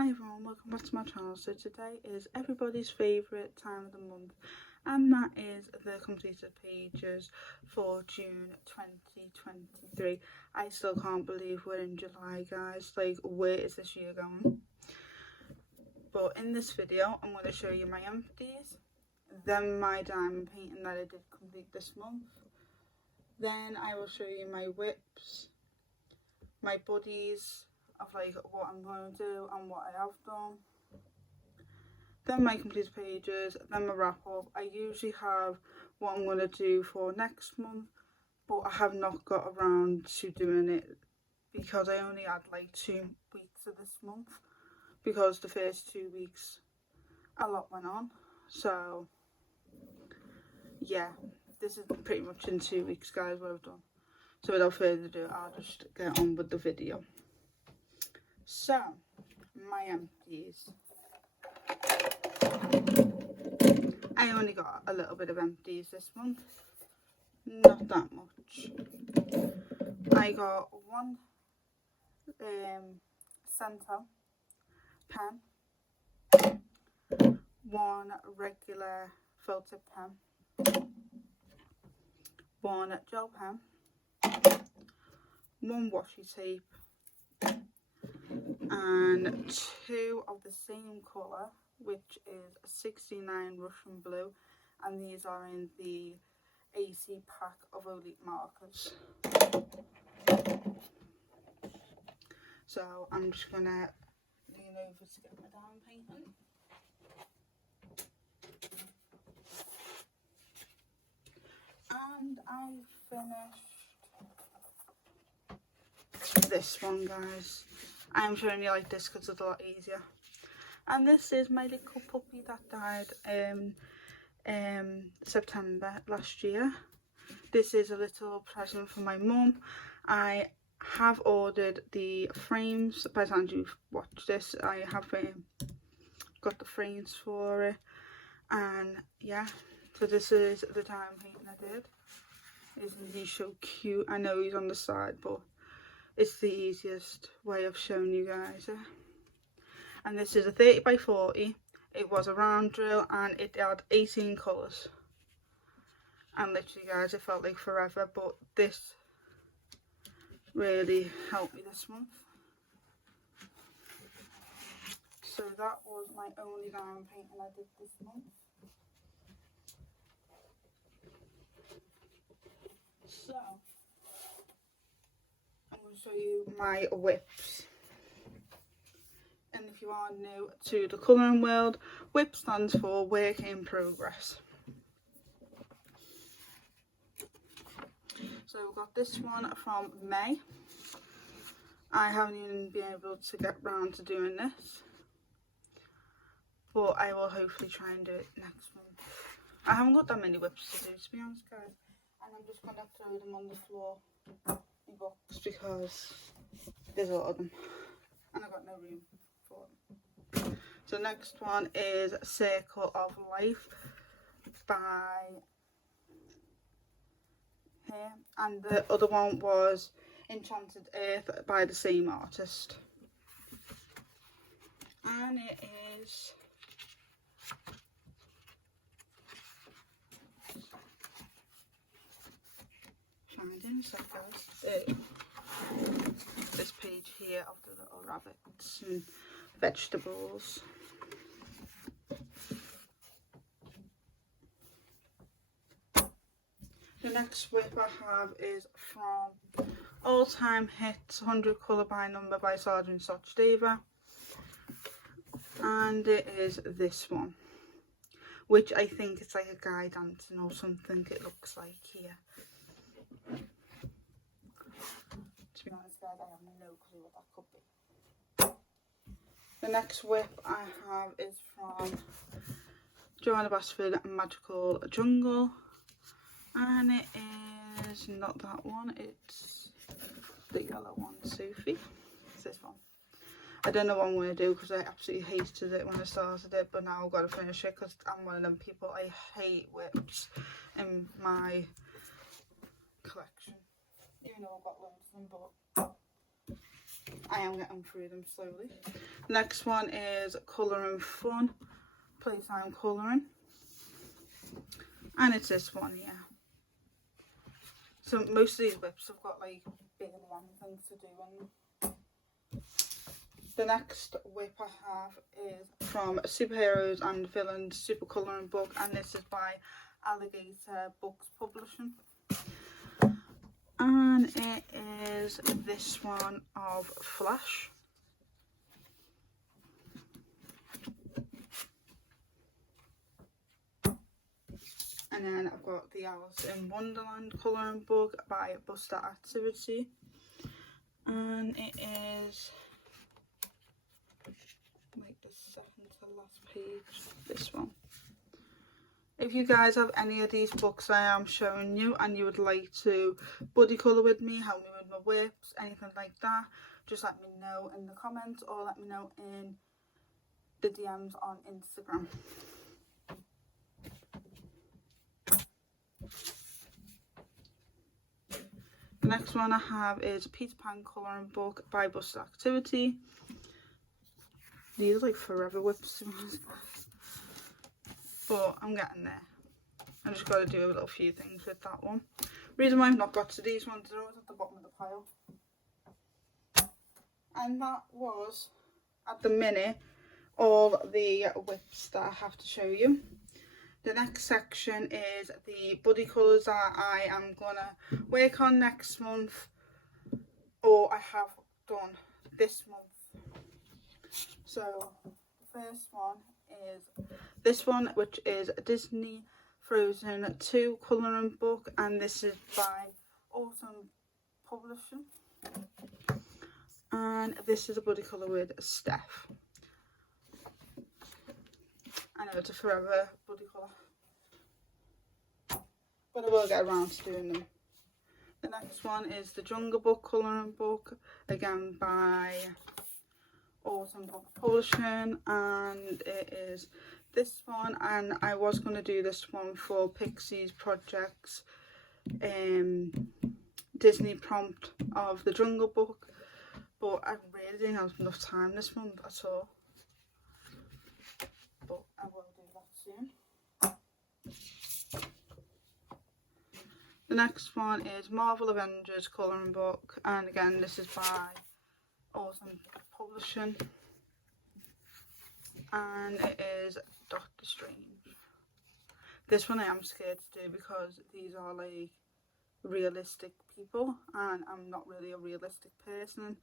Hi everyone, welcome back to my channel. So today is everybody's favourite time of the month, and that is the completed pages for June 2023. I still can't believe we're in July, guys. Like, where is this year going? But in this video I'm going to show you my empties, then my diamond painting that I did complete this month, then I will show you my whips, my buddies of like what I'm going to do and what I have done, then my completed pages, then my wrap up. I usually have what I'm going to do for next month, but I have not got around to doing it because I only had like 2 weeks of this month, because the first 2 weeks a lot went on. So yeah, this is pretty much in 2 weeks, guys, what I've done. So without further ado, I'll just get on with the video. So, my empties. I only got a little bit of empties this month, not that much. I got one centre pen, one regular filter pen, one gel pen, one washi tape, and 2 of the same colour, which is 69 Russian blue, and these are in the AC pack of Elite markers. So I'm just gonna lean over to get my diamond painting. And I finished this one, guys. I'm showing you like this because it's a lot easier. And this is my little puppy that died in September last year. This is a little present for my mum. I have ordered the frames. By the time you watch this, I have got the frames for it. And yeah, so this is the diamond painting I did. Isn't he so cute? I know he's on the side, but it's the easiest way of showing you guys. And this is a 30 by 40. It was a round drill and it had 18 colours. And literally, guys, it felt like forever, but this really helped me this month. So that was my only diamond painting I did this month. So I'm going to show you my whips. And if you are new to the colouring world, WIP stands for Work in Progress. So we've got this one from May. I haven't even been able to get round to doing this, but I will hopefully try and do it next month. I haven't got that many whips to do, to be honest, guys. And I'm just going to throw them on the floor in box because there's a lot of them and I've got no room for them. So next one is Circle of Life by here, and the other one was Enchanted Earth by the same artist. And it is finding stuff, guys. This page here of the little rabbits and vegetables. The next whip I have is from All Time Hits 100 Colour by Number by Sergeant Sochdeva, and it is this one, which I think it's like a guy dancing or something. It looks like here. To be honest, guys, I have no clue what that could be. The next whip I have is from Joanna Basford Magical Jungle, and it is not that one, it's the yellow one, Sophie. It's this one. I don't know what I'm going to do because I absolutely hated it when I started it, but now I've got to finish it because I'm one of them people. I hate whips in my collection, even though I've got loads of them. But I am getting through them slowly. Next one is Colouring Fun, Playtime Colouring. And it's this one here. So most of these whips have got like big and long things to do in them. The next whip I have is from Superheroes and Villains Super Colouring Book, and this is by Alligator Books Publishing. And it is this one of Flash. And then I've got the Alice in Wonderland colouring book by Buster Activity. And it is like the second to last page, this one. If you guys have any of these books I am showing you and you would like to buddy colour with me, help me with my whips, anything like that, just let me know in the comments or let me know in the DMs on Instagram. The next one I have is Peter Pan colouring book by Buster Activity. These are like forever whips, but I'm getting there. I just got to do a little few things with that one. Reason why I've not got to these ones, they're always at the bottom of the pile. And that was, at the minute, all the whips that I have to show you. The next section is the buddy colours that I am going to work on next month, or I have done this month. So the first one is this one, which is Disney Frozen 2 colouring book, and this is by Autumn Publishing. And this is a buddy colour with Steph. I know it's a forever buddy colour, but I will get around to doing them. The next one is the Jungle Book colouring book, again by Autumn Book Publishing, and it is this one. And I was going to do this one for Pixie's Projects Disney prompt of the Jungle Book, but I really didn't have enough time this month at all. But I will do that soon. The next one is Marvel Avengers colouring book, and again this is by Autumn Publishing, and it is Doctor Strange. This one I am scared to do because these are like realistic people and I'm not really a realistic person,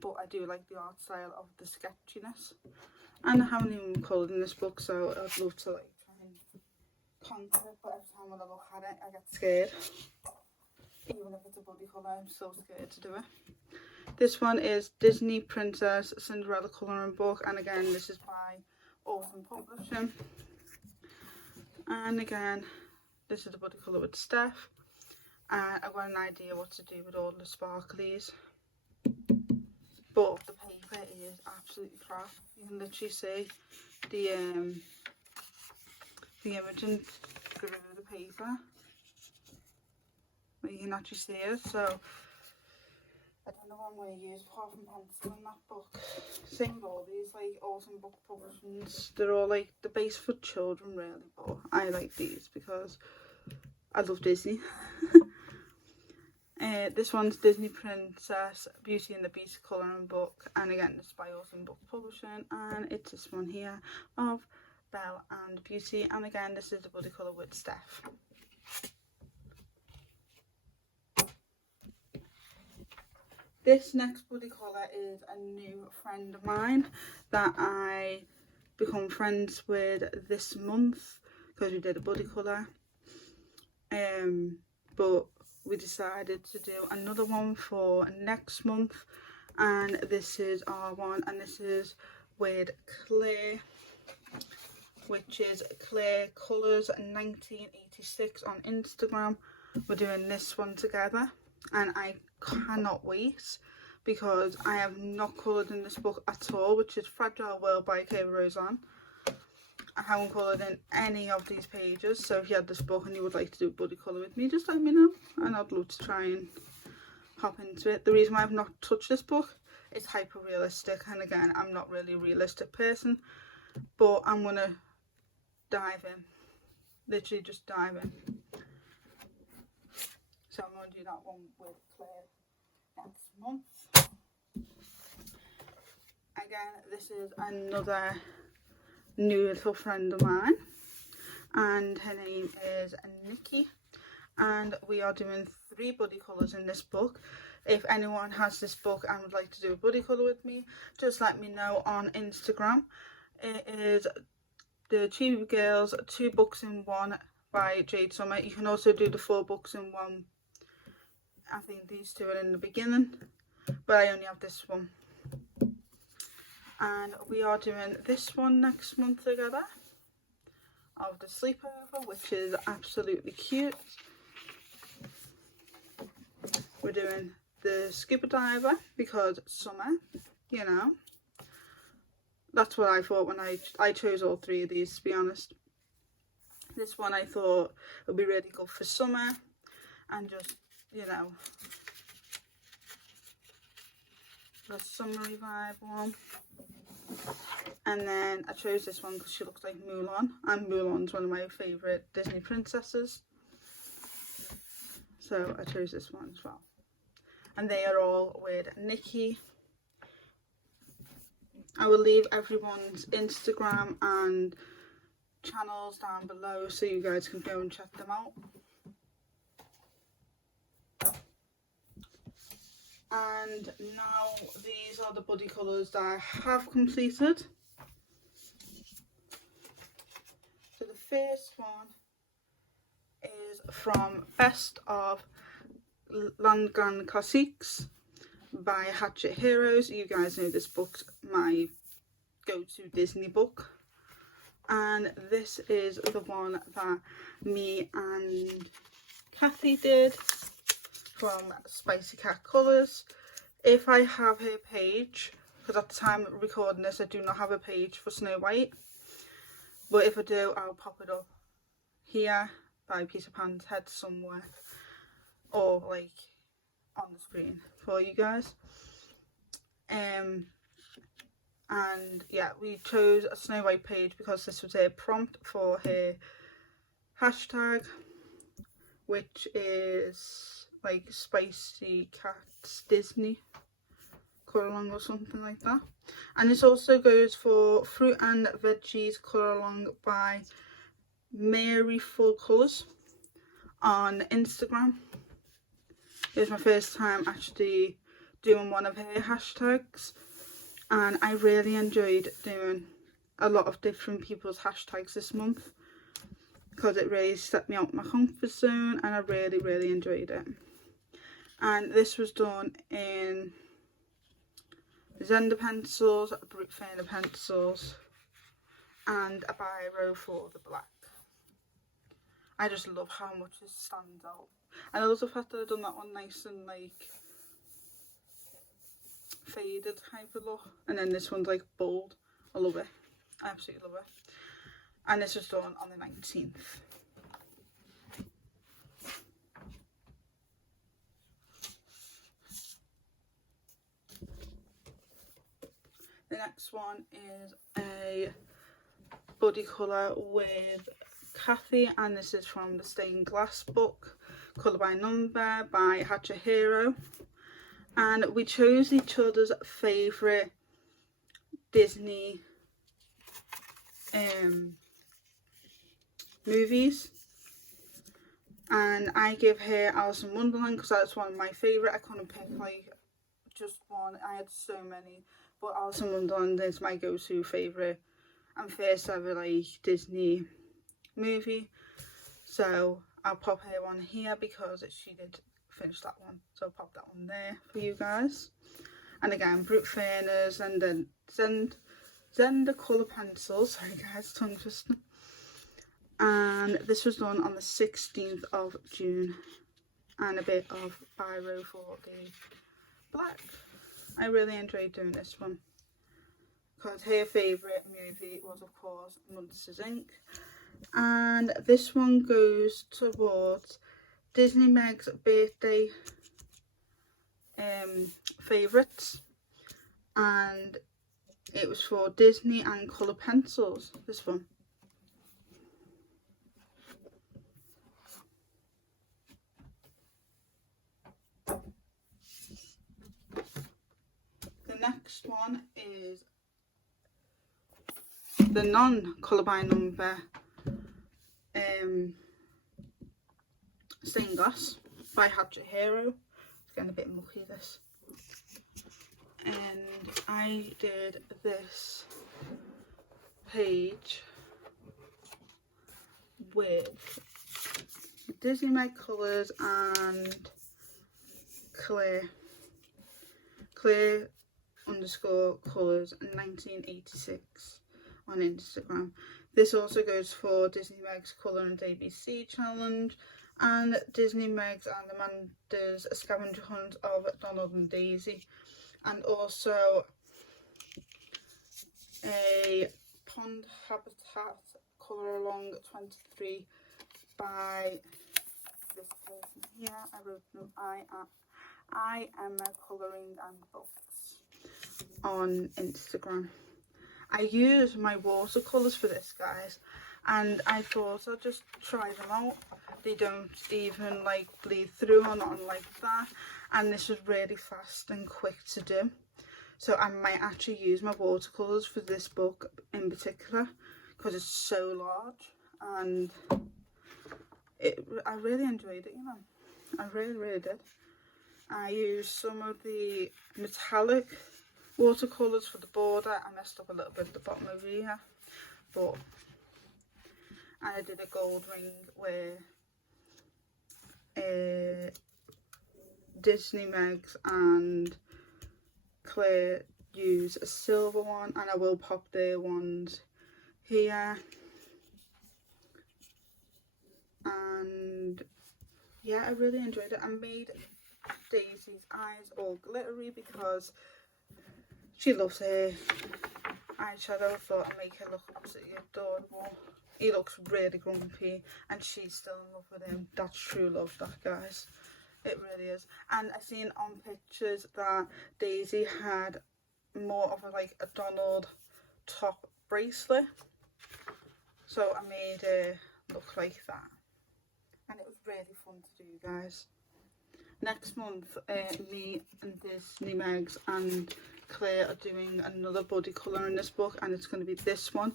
but I do like the art style of the sketchiness. And I haven't even coloured in this book, so I'd love to like try and conquer it, but every time when I look at it I get scared. Even if it's a buddy colour, I'm so scared to do it. This one is Disney Princess Cinderella colouring book, and again this is by Autumn Publishing. And again this is a buddy colour with Steph. I've got an idea what to do with all the sparklies, but the paper is absolutely crap. You can literally see the image and through the paper. But you can actually see it, so I don't know what I'm going to use apart from pencil in that book. Same with all these like Autumn Book Publishings. They're all like the base for children really, but I like these because I love Disney. This one's Disney Princess Beauty and the Beast colouring book, and again this is by Autumn Book Publishing, and it's this one here of Belle and Beauty, and again this is the buddy colour with Steph. This next buddy colour is a new friend of mine that I become friends with this month because we did a buddy colour, but we decided to do another one for next month, and this is our one, and this is with Claire, which is Claire Colours 1986 on Instagram. We're doing this one together and I cannot wait because I have not coloured in this book at all, which is Fragile World by Kay Roseanne. I haven't coloured in any of these pages, so if you had this book and you would like to do buddy colour with me, just let me know and I'd love to try and hop into it. The reason why I've not touched this book it's hyper realistic, and again, I'm not really a realistic person, but I'm gonna dive in, literally just dive in. So I'm going to do that one with Claire next month. Again, this is another new little friend of mine, and her name is Nikki, and we are doing 3 buddy colours in this book. If anyone has this book and would like to do a buddy colour with me, just let me know on Instagram. It is the Chibi Girls 2 books in 1 by Jade Summer. You can also do the 4 books in 1. I think these 2 are in the beginning, but I only have this one. And we are doing this one next month together, of the sleepover, which is absolutely cute. We're doing the scuba diver because summer, you know. That's what I thought when I chose all 3 of these, to be honest. This one I thought would be really good for summer, and just, you know, the summery vibe one. And then I chose this one because she looks like Mulan, and Mulan's one of my favourite Disney princesses. So I chose this one as well. And they are all with Nikki. I will leave everyone's Instagram and channels down below so you guys can go and check them out. And now these are the buddy colours that I have completed. So the first one is from Best of Landgren Classics by Hatchet Heroes. You guys know this book's my go-to Disney book. And this is the one that me and Kathy did from Spicy Cat Colours. If I have her page, because at the time of recording this I do not have a page for Snow White, but if I do, I'll pop it up here by Peter Pan's head somewhere, or like on the screen for you guys. And yeah, we chose a Snow White page because this was a prompt for her hashtag, which is like Spicy Cats Disney colour along or something like that. And this also goes for Fruit and Veggies colour along by Mary Full Colours on Instagram. It was my first time actually doing one of her hashtags, and I really enjoyed doing a lot of different people's hashtags this month because it really set me out my comfort zone, and I really enjoyed it. And this was done in Zender pencils, Brute Ferner pencils, and a biro for the black. I just love how much it stands out. And I love the fact that I've done that one nice and like faded type of look, and then this one's like bold. I love it. I absolutely love it. And this was done on the 19th. The next one is a buddy colour with Kathy, and this is from the Stained Glass book, Colour by Number by Hatchet Hero. And we chose each other's favourite Disney movies, and I give her Alice in Wonderland because that's one of my favourite. I couldn't pick like just one, I had so many, but Alice in Wonderland is my go-to favourite and first ever like Disney movie, so I'll pop her one here because she did finish that one, so I'll pop that one there for you guys. And again, Brute Ferners and then Zender colour pencils, sorry guys, tongue twisting. And this was done on the 16th of June, and a bit of biro for the black. I really enjoyed doing this one because her favourite movie was of course Monsters Inc. And this one goes towards Disney Meg's birthday favourites. and it was for Disney and colour pencils, this one. The next one is the non-colour by number stained glass by Hatchet Hero. It's getting a bit mucky, this. And I did this page with Disney Meg colours and Claire underscore colours 1986 on Instagram. This also goes for Disney Meg's Colour and ABC challenge and Disney Meg's and Amanda's scavenger hunt of Donald and Daisy, and also a pond habitat colour along 23 by this person here. I wrote no, I am colouring and books on Instagram. I use my watercolours for this, guys, and I thought I'd just try them out. They don't even like bleed through or nothing like that, and this is really fast and quick to do. So I might actually use my watercolours for this book in particular because it's so large, and I really enjoyed it, you know. I really did. I used some of the metallic watercolours for the border. I messed up a little bit at the bottom over here, but I did a gold ring where Disney Megs and Claire use a silver one, and I will pop their ones here. And yeah, I really enjoyed it. I made Daisy's eyes all glittery because she loves her eyeshadow. I thought I'd make her look absolutely adorable. He looks really grumpy and she's still in love with him. That's true love, that, guys. It really is. And I seen on pictures that Daisy had more of a Donald top bracelet, so I made her look like that, and it was really fun to do, guys. Next month, me and Disney Megs and Claire are doing another body colour in this book, and it's going to be this one.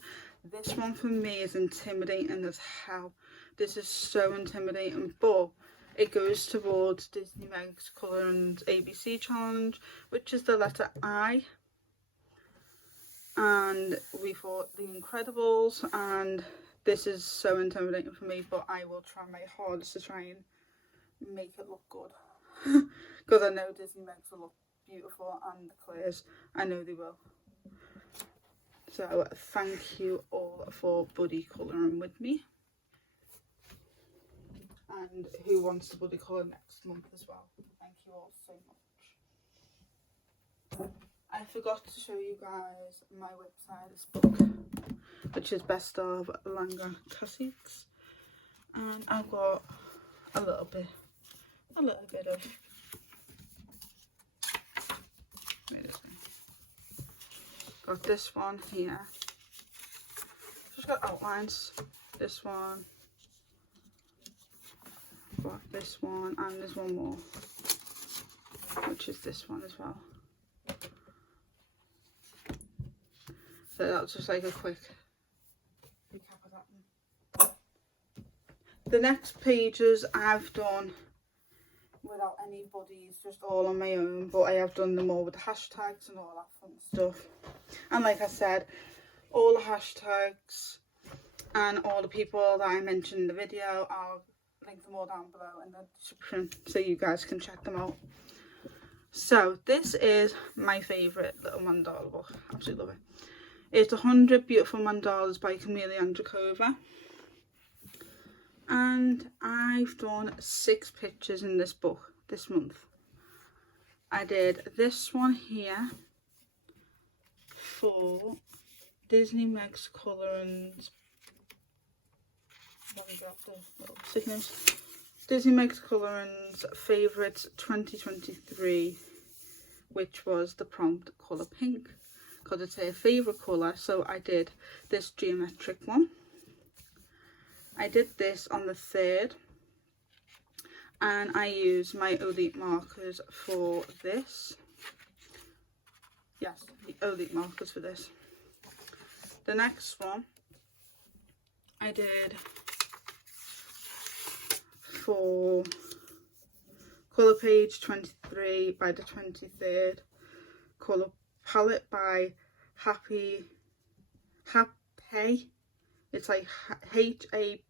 This one for me is intimidating as hell. This is so intimidating, but it goes towards Disney Meg's Colour and ABC challenge, which is the letter I. And we thought The Incredibles, and this is so intimidating for me, but I will try my hardest to try and make it look good. Because I know Disney Megs will look beautiful, and the Claire's, I know they will. So thank you all for buddy colouring with me. And who wants to buddy colour next month as well. Thank you all so much. I forgot to show you guys my website, this book, which is Best of Langer Classics. And I've got a little bit of, where is it? Got this one here. Just got outlines. This one. Got this one, and there's one more, which is this one as well. So that's just like a quick recap of that one. The next pages I've done without any buddies, just all on my own, but I have done them all with the hashtags and all that fun stuff. And like I said, all the hashtags and all the people that I mentioned in the video, I'll link them all down below in the description so you guys can check them out. So this is my favourite little mandala book. Absolutely love it. It's 100 Beautiful Mandalas by Camille Andrakova. And I've done 6 pictures in this book this month. I did this one here for Disney Meg's Colour and Disney Meg's Colour and Favourites 2023 which was the prompt colour pink, because it's her favourite colour. So I did this geometric one. I did this on the 3rd, and I used my Elite markers for this. Yes, the Elite markers for this. The next one I did for Colour Page 23 by the 23rd colour palette by Happy. It's like HAPPAY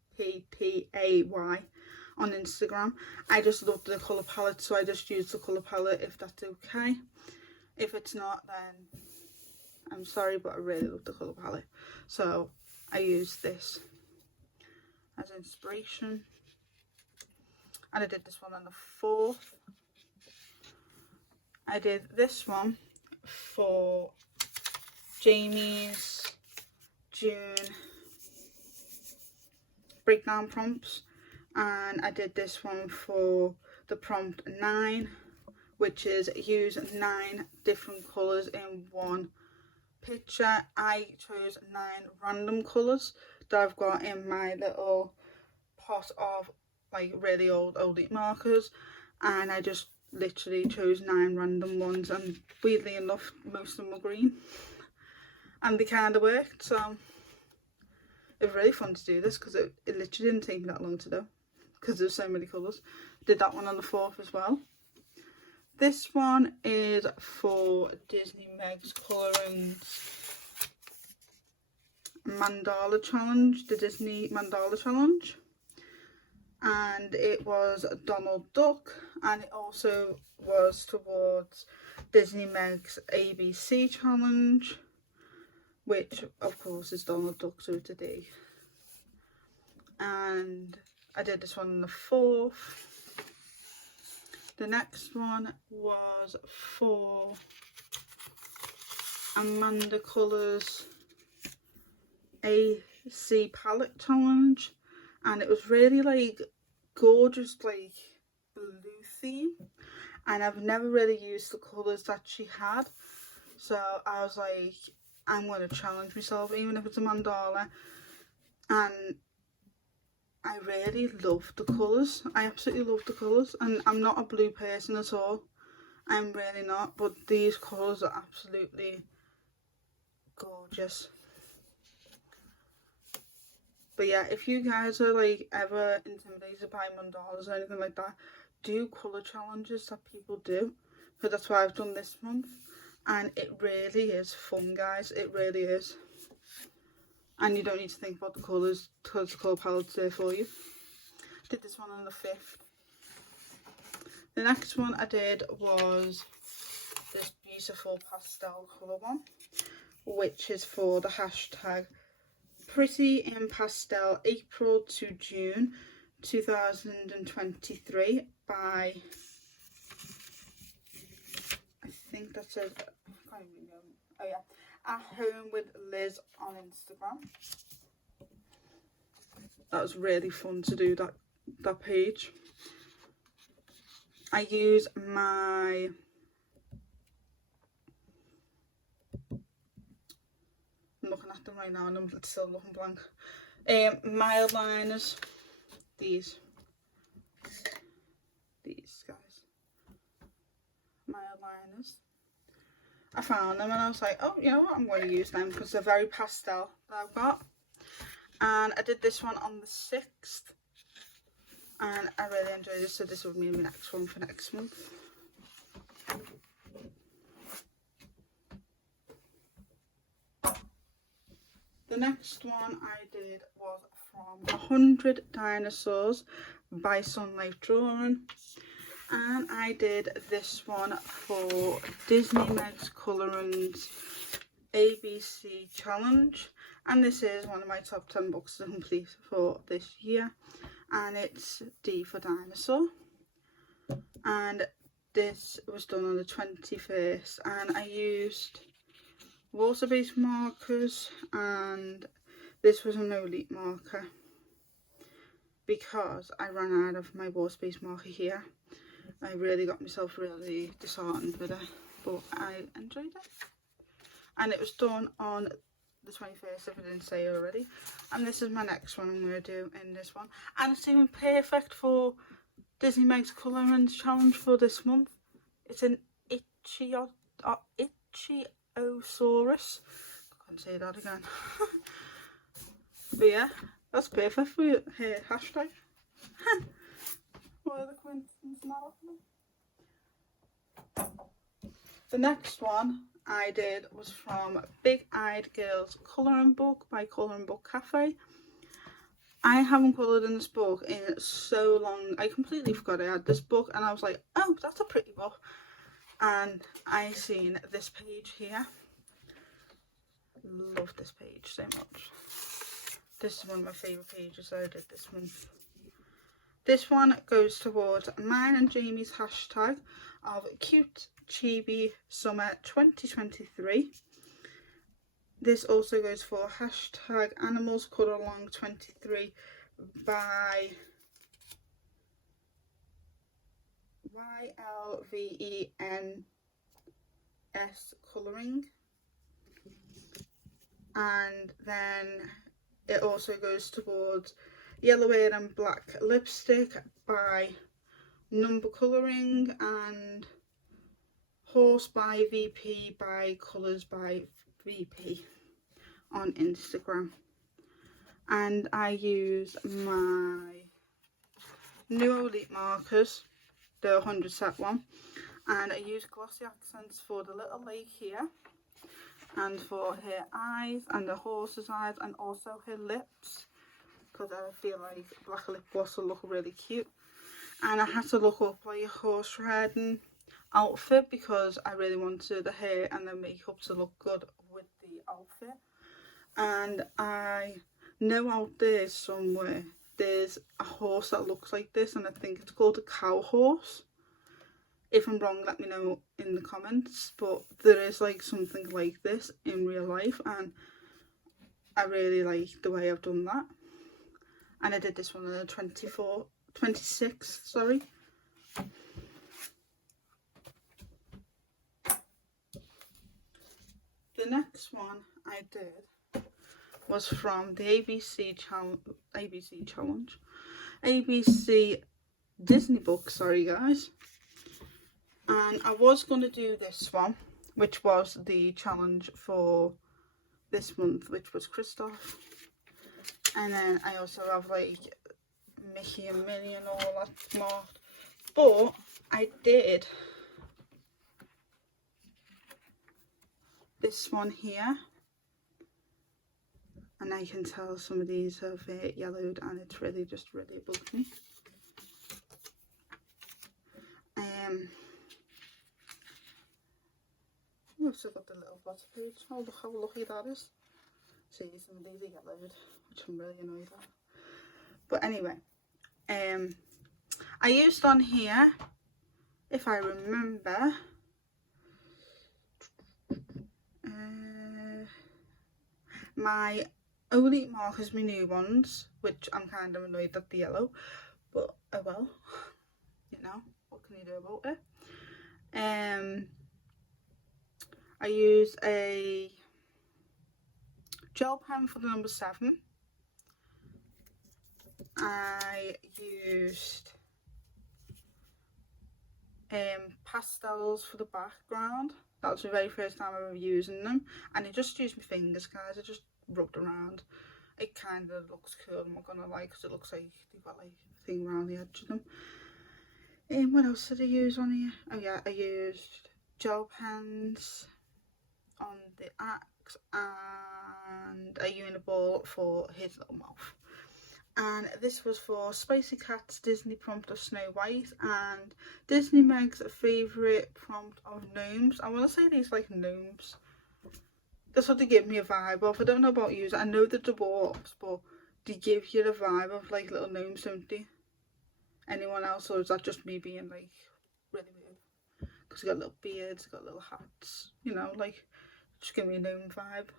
on Instagram. I just loved the colour palette, so I just used the colour palette, if that's okay. If it's not, then I'm sorry, but I really love the colour palette. So I used this as inspiration. And I did this one on the 4th. I did this one for Jamie's June breakdown prompts, and I did this one for the prompt 9, which is use 9 different colours in one picture. I chose 9 random colours that I've got in my little pot of like really old Elite markers, and I just literally chose 9 random ones, and weirdly enough most of them were green, and they kind of worked. So it was really fun to do this, because it literally didn't take me that long to do, because there's so many colours. Did that one on the 4th as well. This one is for Disney Meg's Colouring Mandala Challenge, the Disney Mandala Challenge, and it was Donald Duck, and it also was towards Disney Meg's ABC Challenge, which of course is Donald Duck, so it's a D. And I did this one on the 4th. The next one was for Amanda Colours AC Palette Challenge, and it was really like gorgeous, like blue theme, and I've never really used the colours that she had, so I was like, I'm going to challenge myself, even if it's a mandala. And I really love the colours. I absolutely love the colours, and I'm not a blue person at all. I'm really not, but these colours are absolutely gorgeous. But yeah, if you guys are like ever intimidated by mandalas or anything like that, do colour challenges that people do, because that's what I've done this month, and it really is fun, guys. It really is. And you don't need to think about the colours, because the colour palette's there for you. Did this one on the 5th. The next one I did was this beautiful pastel colour one, which is for the hashtag Pretty in Pastel April to June 2023 by, I think that says, I can't even know. Oh yeah, At Home with Liz on Instagram. That was really fun to do that page. I use my I'm looking at them right now and I'm still looking blank. Mild liners. These guys. Mild liners. I found them and I was like, oh, you know what, I'm going to use them because they're very pastel that I've got. And I did this one on the 6th. And I really enjoyed this, so this will be my next one for next month. The next one I did was from 100 Dinosaurs by Sunlight Drawing, and I did this one for Disney Meg's Coloring's ABC Challenge, and this is one of my top 10 books to complete for this year, and it's D for Dinosaur, and this was done on the 21st, and I used water-based markers, and this was an Elite marker because I ran out of my water-based marker here. I really got myself really disheartened with it. but I enjoyed it. And it was done on the 21st, if I didn't say already. And this is my next one I'm going to do in this one. And it's even perfect for Disney Meg's colouring challenge for this month. It's an Ichthyosaurus. I can't say that again. But yeah, that's perfect for your hashtag. What are the coincidences now? The next one I did was from Big Eyed Girls Colouring Book by Colouring Book Cafe. I haven't coloured in this book in so long. I completely forgot I had this book, and I was like, oh, that's a pretty book. And I seen this page here. Love this page so much. This is one of my favourite pages I did this month. This one goes towards mine and Jamie's hashtag of Cute Chibi Summer 2023. This also goes for hashtag Animals Colour Along 23 by YLVENS Colouring. And then it also goes towards Yellow Hair and Black Lipstick by Number Colouring, and Horse by VP by Colours by VP on Instagram. And I use my new Elite markers, the 100 set one, and I use glossy accents for the little lake here, and for her eyes and the horse's eyes, and also her lips, because I feel like black lip gloss will look really cute. And I had to look up like a horse riding outfit because I really wanted the hair and the makeup to look good with the outfit. And I know out there somewhere there's a horse that looks like this, and I think it's called a cow horse. If I'm wrong, let me know in the comments, but there is like something like this in real life, and I really like the way I've done that. And I did this one on the 26th, sorry. The next one I did was from the ABC Disney book, sorry guys. And I was going to do this one, which was the challenge for this month, which was Kristoff. And then I also have like Mickey and Minnie and all that marked. But I did this one here. And I can tell some of these have yellowed, and it's really bugged me. I've also got the little butter page. Oh, look how lucky that is. See, some of these are yellowed, which I'm really annoyed at. But anyway, I used on here, if I remember, my Elite markers, my new ones, which I'm kind of annoyed that they're yellow, but oh well, you know, what can you do about it? I use a gel pen for the number 7. I used pastels for the background. That was the very first time I was using them, and I just used my fingers, guys. I just rubbed around. It kind of looks cool, I'm not gonna lie, because it looks like they've got like a thing around the edge of them. What else did I use on here? Oh yeah, I used gel pens on the axe and a uniball for his little mouth. And this was for Spicy Cat's Disney prompt of Snow White and Disney Meg's favourite prompt of gnomes. I want to say these like gnomes. That's what they give me a vibe of. I don't know about you. I know the dwarves, but they give you the vibe of like little gnomes, don't they? Anyone else, or is that just me being like really weird? Because they got little beards, they got little hats, you know, like just give me a gnome vibe.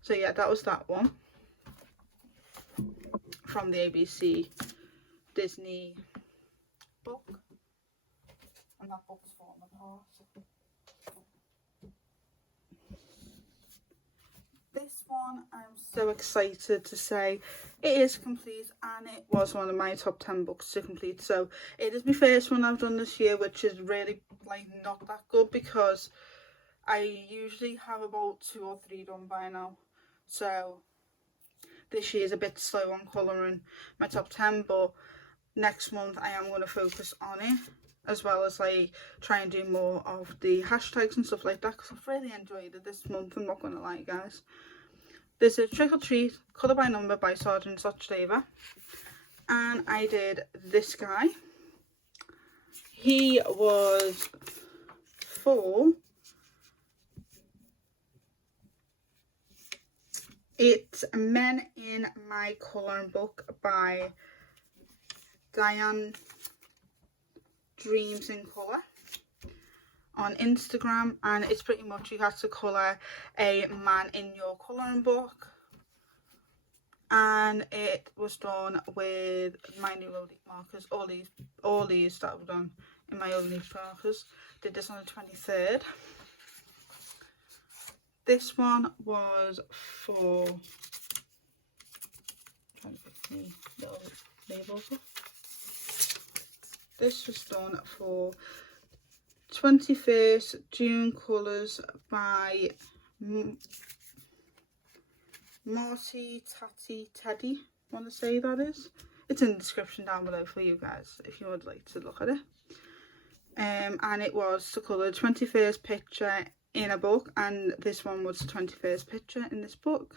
So yeah, that was that one from the ABC Disney book. and that book's falling apart. This one I'm so excited to say it is complete, and it was one of my top 10 books to complete. So it is my first one I've done this year, which is really like not that good because I usually have about 2 or 3 done by now. So this year is a bit slow on colouring my top 10, but next month I am going to focus on it, as well as like try and do more of the hashtags and stuff like that, because I've really enjoyed it this month, I'm not going to lie guys. This is Trick or Treat, Colour by Number by Sergeant Sochdeva, and I did this guy. He was for It's Men in My Colouring Book by Diane Dreams in Colour on Instagram, and it's pretty much you have to colour a man in your colouring book, and it was done with my new Olite markers, all these that I've done in my Olite markers. Did this on the 23rd. This one was for, trying to put the little labels up. This was done for 21st June Colours by Marty Tatty Teddy, I want to say that is. It's in the description down below for you guys if you would like to look at it. And it was to colour 21st picture in a book, and this one was the 21st picture in this book.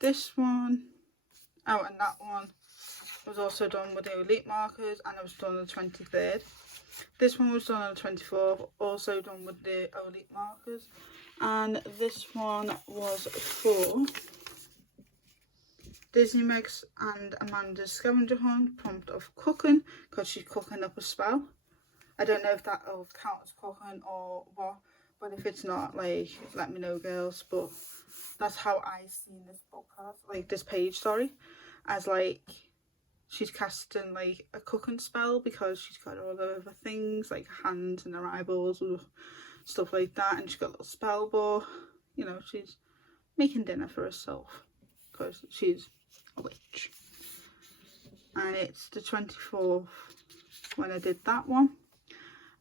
This one, oh, and that one was also done with the Olite markers, and it was done on the 23rd. This one was done on the 24th, also done with the Olite markers. And this one was for Disney Megs and Amanda's scavenger hunt, prompt of cooking, because she's cooking up a spell. I don't know if that will count as cooking or what, but if it's not, like, let me know girls. But that's how I seen this book as, like this page, sorry, as like she's casting like a cooking spell, because she's got all over things like her hands and her eyeballs and stuff like that, and she's got a little spell book, you know, she's making dinner for herself because she's a witch. And it's the 24th when I did that one.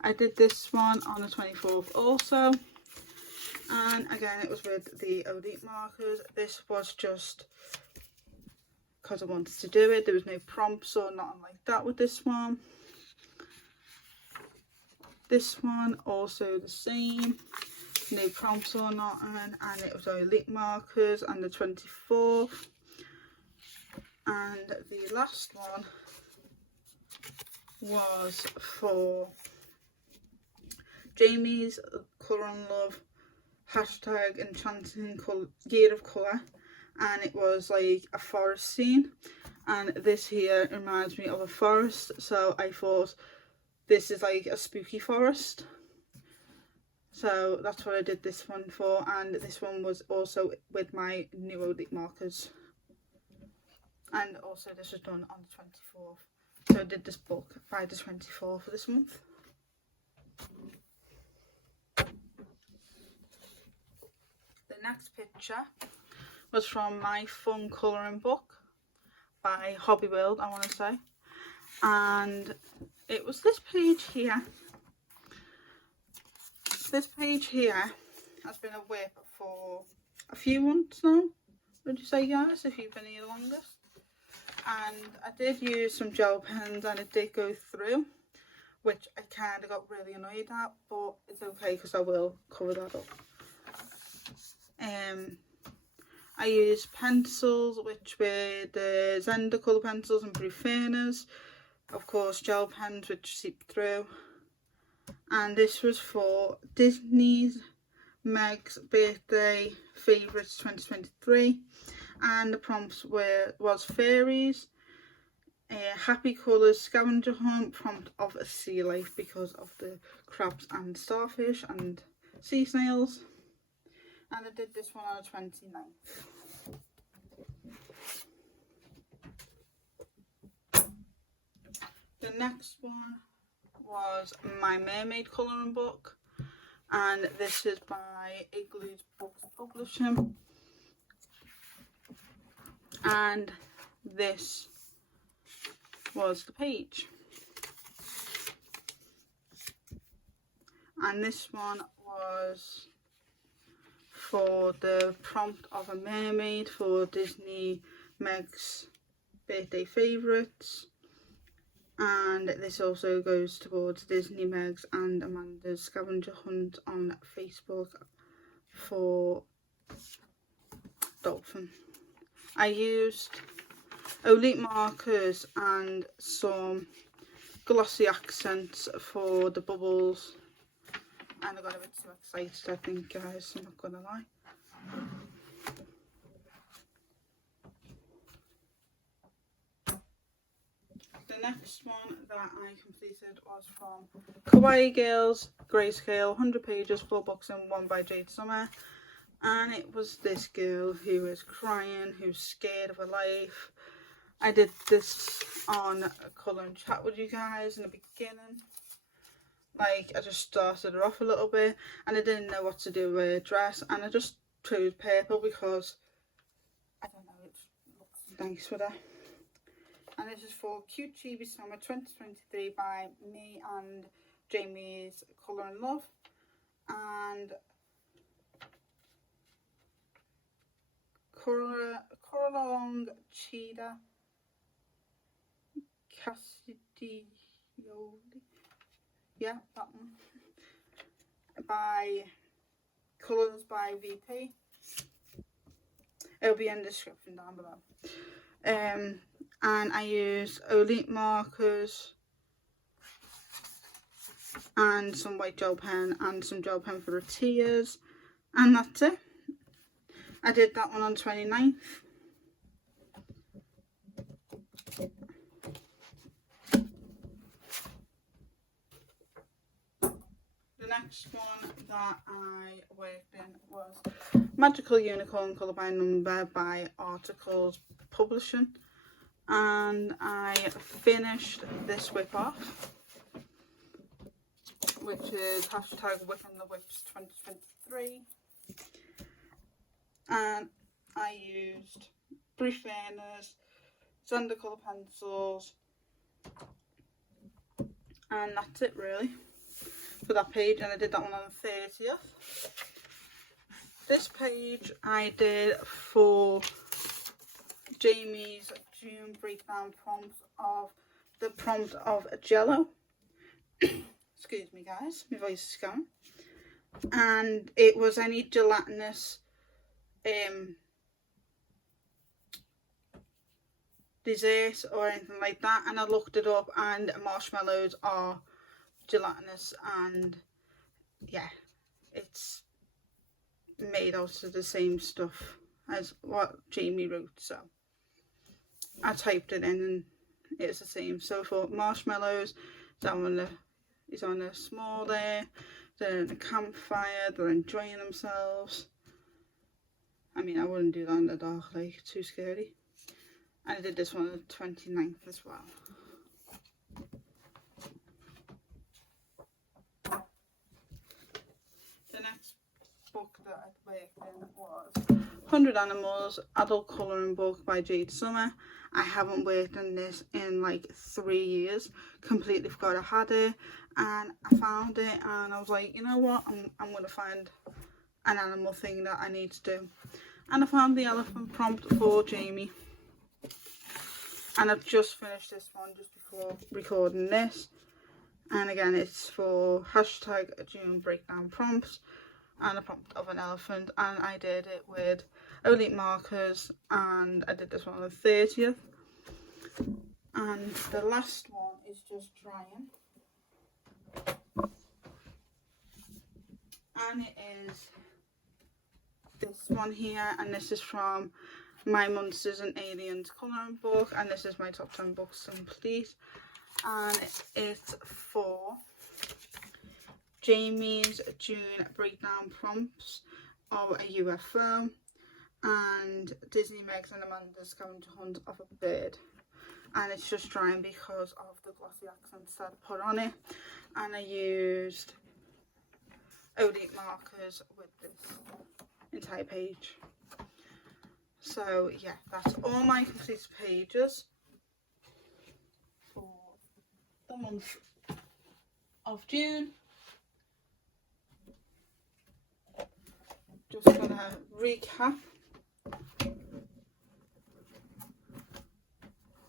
I did this one on the 24th also, and again it was with the Olite markers. This was just because I wanted to do it. There was no prompts or nothing like that with this one. This one also the same, no prompts or nothing, and it was Olite markers on the 24th. And the last one was for Jamie's Colour and Love hashtag enchanting year of colour, and it was like a forest scene, and this here reminds me of a forest, so I thought this is like a spooky forest, so that's what I did this one for. And this one was also with my new Olite markers, and also this was done on the 24th, so I did this book by the 24th of this month. The next picture was from my fun colouring book by Hobby World, I want to say, and it was this page here. This page here has been a whip for a few months now, would you say guys, if you've been here the longest. And I did use some gel pens and it did go through, which I kind of got really annoyed at, but it's okay because I will cover that up. I used pencils, which were the Zenda colour pencils and Brufernas, of course gel pens which seep through, and this was for Disney's Meg's Birthday Favourites 2023, and the prompts was fairies, happy colours, scavenger hunt, prompt of a sea life because of the crabs and starfish and sea snails. And I did this one on the 29th. The next one was My Mermaid colouring book, and this is by Igloo Books Publishing, and this was the page. And this one was for the prompt of a mermaid for Disney Meg's birthday favourites, and this also goes towards Disney Meg's and Amanda's scavenger hunt on Facebook for Dolphin. I used Elite markers and some glossy accents for the bubbles, and I got a bit too excited, I think, guys, I'm not gonna lie. The next one that I completed was from Kawaii Girls Grayscale, 100 pages, 4 books and 1 by Jade Summer. And it was this girl who is crying, who's scared of her life. I did this on a colour and chat with you guys in the beginning. Like, I just started her off a little bit, and I didn't know what to do with her dress, and I just chose purple because, I don't know, it looks nice with her. And this is for Cute Chibi Summer 2023 by me and Jamie's Colour and Love. And Coralong Cheetah Cassidy, yeah, that one, by Colours by VP. It'll be in the description down below. And I use Elite markers and some white gel pen and some gel pen for the tears, and that's it. I did that one on 29th. The next one that I worked in was Magical Unicorn Colour by Number by Articles Publishing, and I finished this whip off, which is hashtag Whipping the Whips 2023, and I used Brief Liners, Xander colour pencils, and that's it really for that page. And I did that one on the 30th. This page I did for Jamie's June breakdown prompt of the prompt of Jello. Excuse me guys, my voice is going. And it was any gelatinous dessert or anything like that, and I looked it up, and marshmallows are gelatinous, and yeah, it's made out of the same stuff as what Jamie wrote, so I typed it in and it's the same. So for marshmallows, he's on a small there, they're in a campfire, they're enjoying themselves. I mean, I wouldn't do that in the dark, like, too scary. And I did this one on the 29th as well. The next book that I worked in was 100 Animals Adult Colouring Book by Jade Summer. I haven't worked on this in like 3 years. Completely forgot I had it, and I found it, and I was like, you know what, I'm going to find an animal thing that I need to do. And I found the elephant prompt for Jamie. And I've just finished this one just before recording this. And again, it's for hashtag June breakdown prompts and a prompt of an elephant. And I did it with Elite markers, and I did this one on the 30th. And the last one is just drying. And it is this one here, and this is from My Monsters and Aliens colouring book, and this is my top 10 books complete, and it's for Jamie's June breakdown prompts of a UFO and Disney Meg's and Amanda's scavenger hunt of a bird. and it's just drying because of the glossy accents that I put on it. And I used OD markers with this entire page. So yeah, that's all my completed pages for the month of June. Just gonna recap.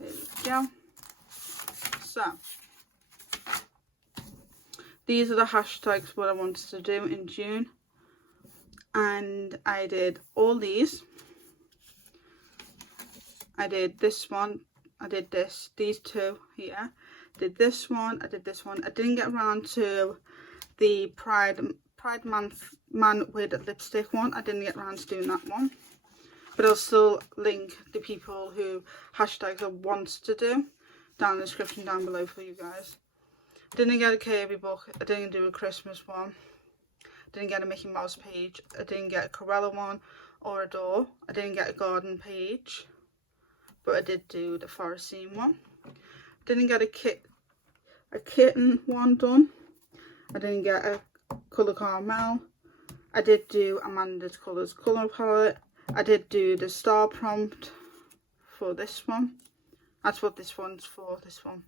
There we go. So these are the hashtags what I wanted to do in June, and I did all these. I did this one, I did these two here, did this one, I did this one. I didn't get around to the Pride Man with lipstick one. I didn't get around to doing that one, but I'll still link the people who hashtags I want to do down in the description down below for you guys. Didn't get a Kirby book, I didn't do a Christmas one, didn't get a Mickey Mouse page, I didn't get a Corella one or a door, I didn't get a garden page, but I did do the forest scene one. Didn't get a kitten one done. I didn't get a colour caramel. I did do Amanda's colours colour palette. I did do the star prompt for this one. That's what this one's for, this one.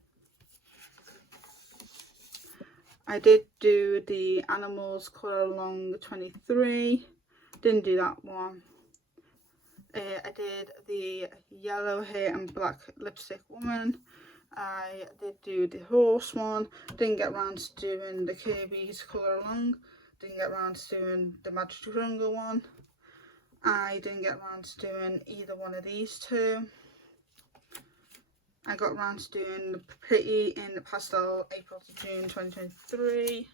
I did do the animals colour along 23. Didn't do that one. I did the yellow hair and black lipstick woman. I did do the horse one. Didn't get around to doing the Kirby's colour along. Didn't get around to doing the Magic Jungle one. I didn't get around to doing either one of these two. I got around to doing the Pretty in the Pastel April to June 2023.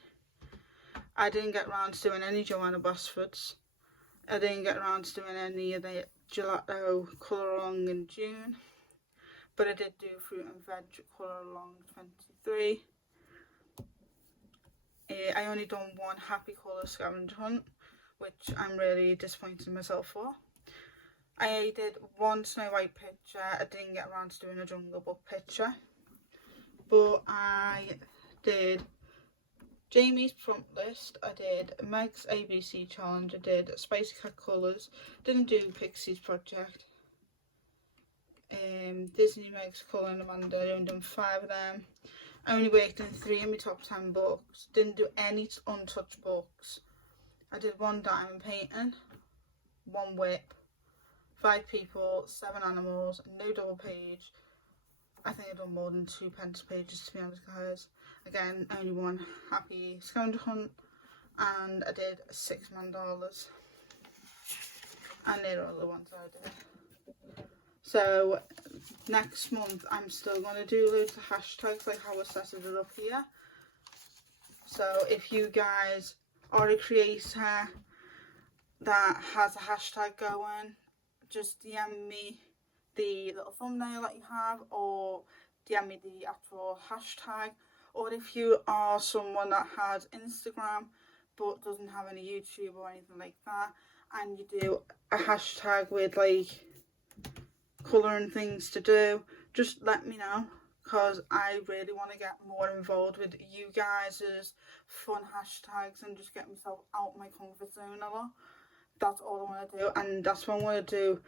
I didn't get around to doing any Joanna Basfords. I didn't get around to doing any of the Gelato colour along in June, but I did do fruit and veg colour along 23. I only done one happy colour scavenger hunt, which I'm really disappointed in myself for. I did one Snow White picture. I didn't get around to doing a Jungle Book picture, but I did Jamie's prompt list, I did Meg's ABC challenge, I did Spicy Cat colours, didn't do Pixie's project, Disney Meg's colour and Amanda, I only done 5 of them. I only worked in 3 of my top 10 books, didn't do any untouched books. I did 1 diamond painting, 1 whip, 5 people, 7 animals, no double page. I think I've done more than 2 pencil pages, to be honest guys. Again, only 1 happy scavenger hunt, and I did 6 mandalas, and there are other ones I did. So next month I'm still going to do loads of hashtags like how I set it up here. So if you guys are a creator that has a hashtag going, just DM me the little thumbnail that you have, or DM me the actual hashtag. Or if you are someone that has Instagram but doesn't have any YouTube or anything like that, and you do a hashtag with like colouring things to do, just let me know, because I really want to get more involved with you guys' fun hashtags and just get myself out my comfort zone a lot. That's all I want to do, and that's what I want to do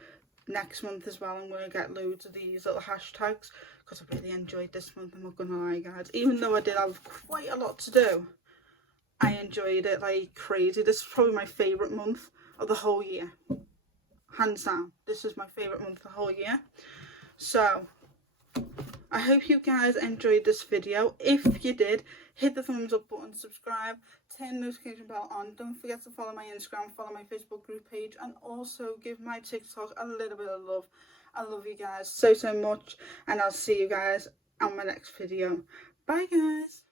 next month as well. I'm going to get loads of these little hashtags because I really enjoyed this month, I'm not going to lie guys. Even though I did have quite a lot to do, I enjoyed it like crazy. This is probably my favourite month of the whole year. Hands down, this is my favourite month of the whole year. So I hope you guys enjoyed this video. If you did, hit the thumbs up button, subscribe, turn the notification bell on. Don't forget to follow my Instagram, follow my Facebook group page, and also give my TikTok a little bit of love. I love you guys so much, and I'll see you guys on my next video. Bye guys.